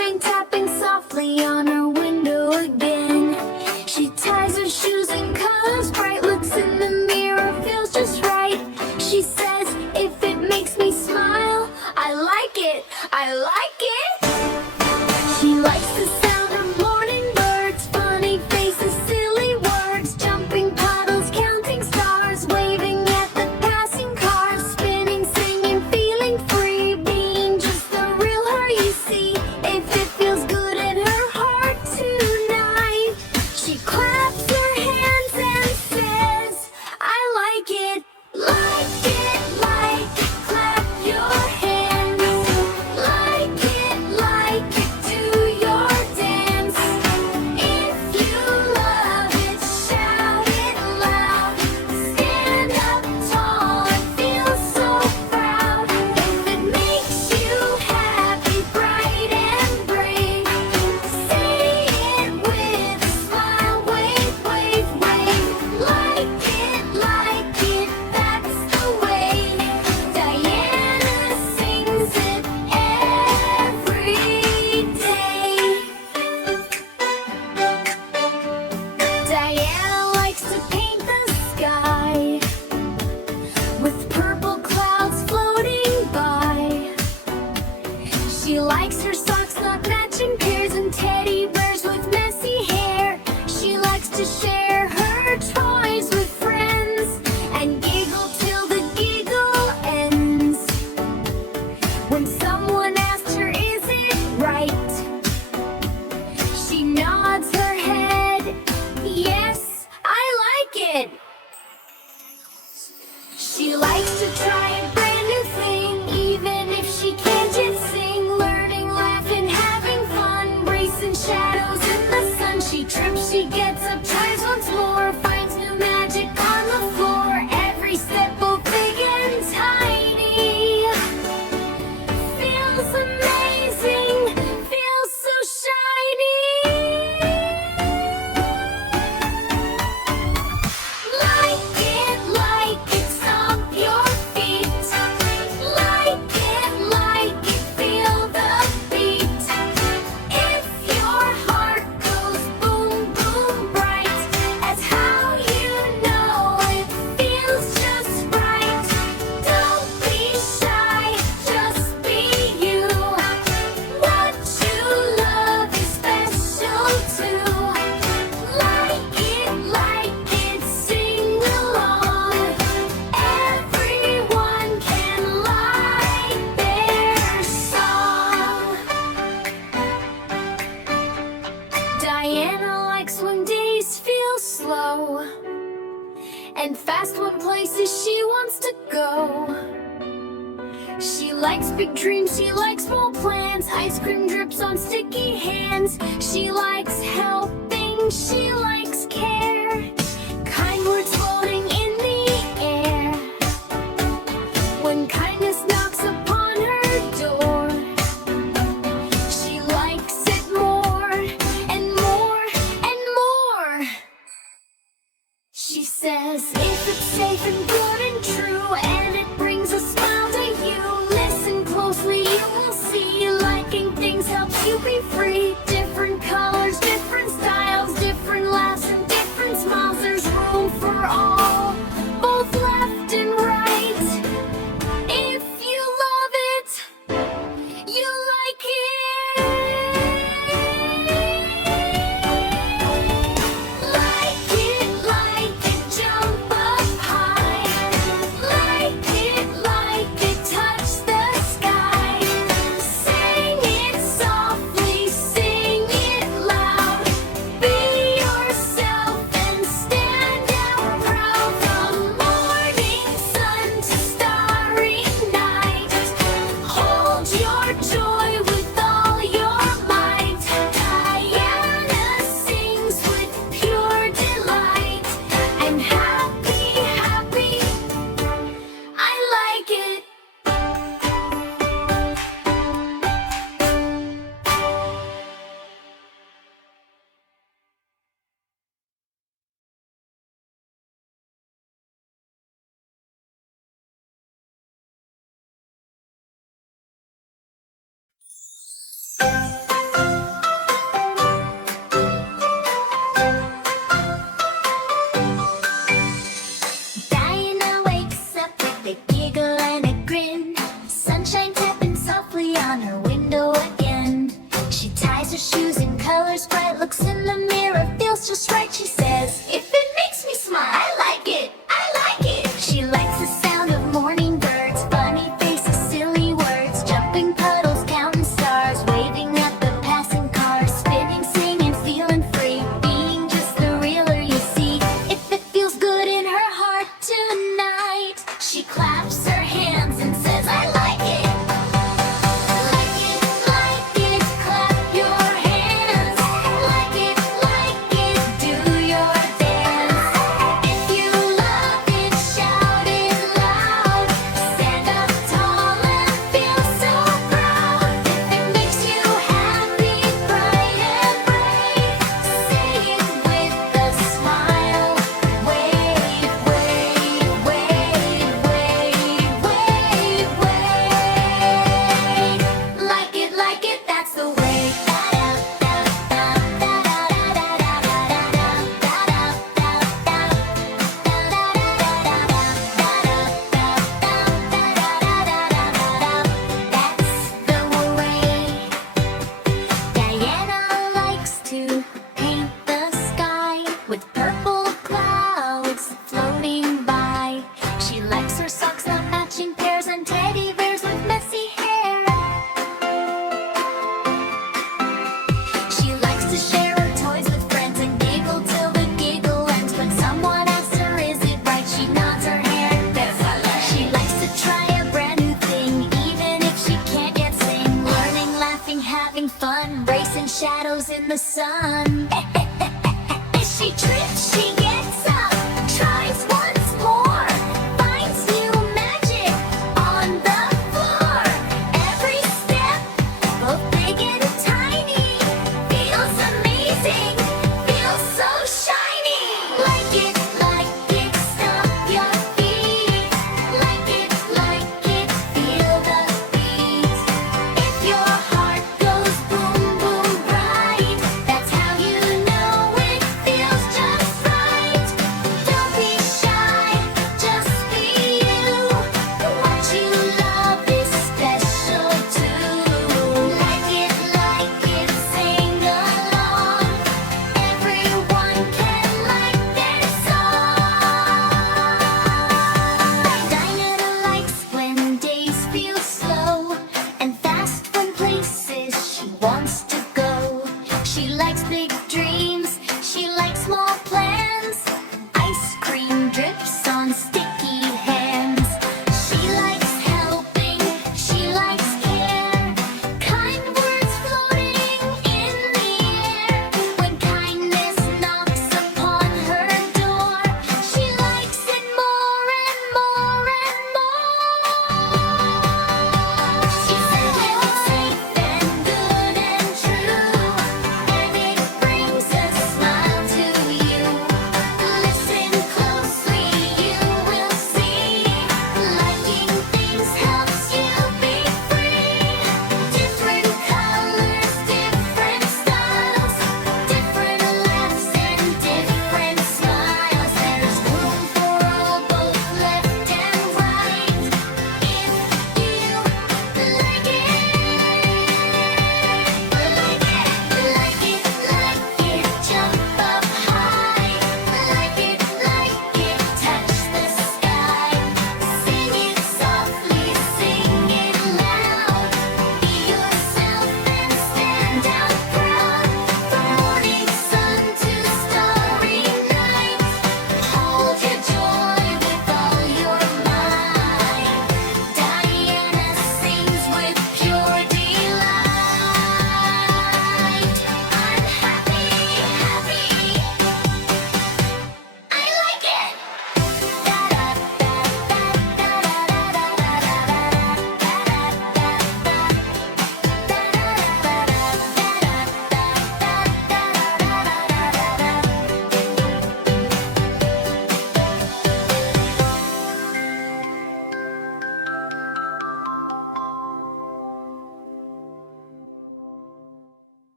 sunshine tapping softly on her window again. She ties her shoes in colors bright, looks in the mirror, feels just right. She says, if it makes me smile, I like it, I like it. She likes the sound of morning birds, funny faces, silly words, jumping puddles, counting stars, waving at the passing cars, spinning, singing, feeling free, being just the real her you see. If it feels good in her heart tonight, she claps her hands and says, I like it, like it, like it, clap your hands, like it, do your dance. If you love it, shout it loud, stand up tall and feel so proud. If it makes you happy, bright and brave, say it with a smile, wave, wave, wave. Like it, that's the way. Diana sings it every day. Diana likes to paint the sky with purple clouds floating by. She likes her socks not matching pairs and teddy bears with messy hair. She likes to share her toys with friends and giggle till the giggle ends. When someone asks her, is it right? She nods her head, yes, I like it. She likes to try a brand new thing, even if she can't yet sing. Learning, laughing, having fun, racing shadows in the sun. She trips, she gets up, tries once more, finds new magic on the floor. Every step both big and tiny feels amazing, feels so shiny. Like it, stomp your feet. Like it, feel the beat. If your heart goes boom, boom, bright, that's how you know it feels just right. Don't be shy, just be you. What you love is special too. Like it, sing along. Everyone can like their song. Diana likes when days feel slow and fast when places she wants to go. She likes big dreams, she likes small plans, ice cream drips on sticky hands. She likes helping, she likes care, kind words floating in the air. When kindness knocks upon her door, she likes it more and more and more. She says, if it's safe and good and true, and it brings a smile to you, listen closely, you will see. Liking things helps you be free. Different colors, different styles, different laughs and different smiles. There's room for all, both left and right. If you love it, you like it. Like it, jump up high. Like it, touch the sky. Sing it softly, sing having fun, racing shadows in the sun. If she trips, she gets